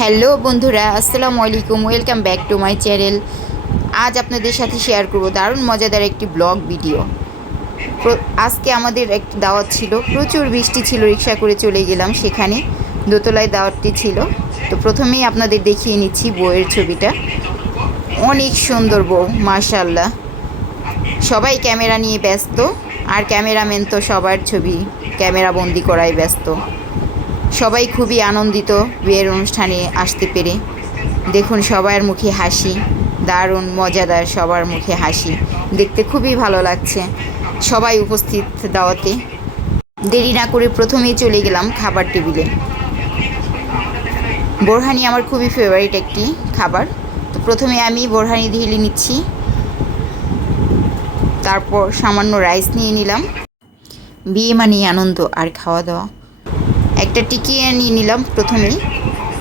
Hello বন্ধুরা, আসসালামু আলাইকুম। Welcome back to my channel. আজ আপনাদের সাথে শেয়ার করব দারুণ মজাদার একটি ব্লগ ভিডিও। আজকে আমাদের একটি দাওয়াত ছিল, প্রচুর বৃষ্টি ছিল, রিক্সা করে চলে গেলাম সেখানে। দোতলায় দাওয়াতটি ছিল। তো প্রথমেই আপনাদের দেখিয়ে নিচ্ছি বউয়ের ছবিটা। অনেক সুন্দর বউ, মাশাআল্লাহ। সবাই ক্যামেরা নিয়ে ব্যস্ত, আর ক্যামেরাম্যান তো সবার ছবি ক্যামেরা বন্দি করায় ব্যস্ত। সবাই খুবই আনন্দিত বিয়ের অনুষ্ঠানে আসতে পেরে। দেখুন সবার মুখে হাসি, দারুণ মজাদার, সবার মুখে হাসি দেখতে খুবই ভালো লাগছে। সবাই উপস্থিত দাওয়াতে। দেরি না করে প্রথমেই চলে গেলাম খাবার টেবিলে। বোরহানি আমার খুবই ফেভারিট একটি খাবার। তো প্রথমে আমি বোরহানি ঢেলে নিচ্ছি, তারপর সামান্য রাইস নিয়ে নিলাম। বিয়ে মানেই আনন্দ আর খাওয়া দাওয়া। একটা টিকিয়া নিয়ে নিলাম প্রথমেই।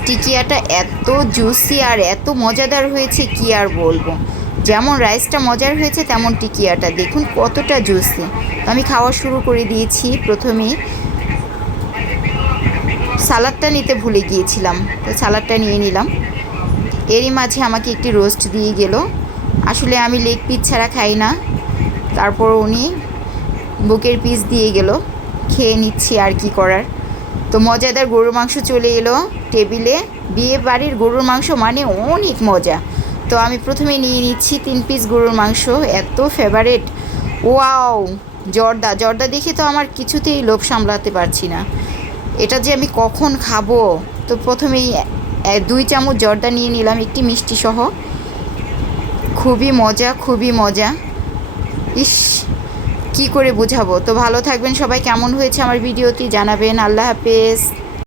টিকিয়াটা এত জুসি আর এত মজাদার হয়েছে কি আর বলবো। যেমন রাইসটা মজার হয়েছে তেমন টিকিয়াটা দেখুন কতটা জুসি। তো আমি খাওয়া শুরু করে দিয়েছি। প্রথমেই সালাদটা নিতে ভুলে গিয়েছিলাম, তো সালাদটা নিয়ে নিলাম। এরই মাঝে আমাকে একটি রোস্ট দিয়ে গেল। আসলে আমি লেগ পিস ছাড়া খাই না, তারপর উনি বুকের পিস দিয়ে গেল। খেয়ে নিচ্ছি, আর কি করার। তো মজাদার গরুর মাংস চলে এলো টেবিলে। বিয়ে বাড়ির গরুর মাংস মানে অনেক মজা। তো আমি প্রথমে নিয়ে নিচ্ছি 3 পিস গরুর মাংস, এত ফেভারেট। ওয়াও, জর্দা জর্দা দেখে তো আমার কিছুতেই লোভ সামলাতে পারছি না, এটা যে আমি কখন খাবো। তো প্রথমেই 2 চামচ জর্দা নিয়ে নিলাম, একটি মিষ্টি সহ। খুবই মজা, খুবই মজা। ইস, কি করে বোঝাবো। তো ভালো থাকবেন সবাই। কেমন হয়েছে আমার ভিডিওটি জানাবেন। আল্লাহ হাফেজ।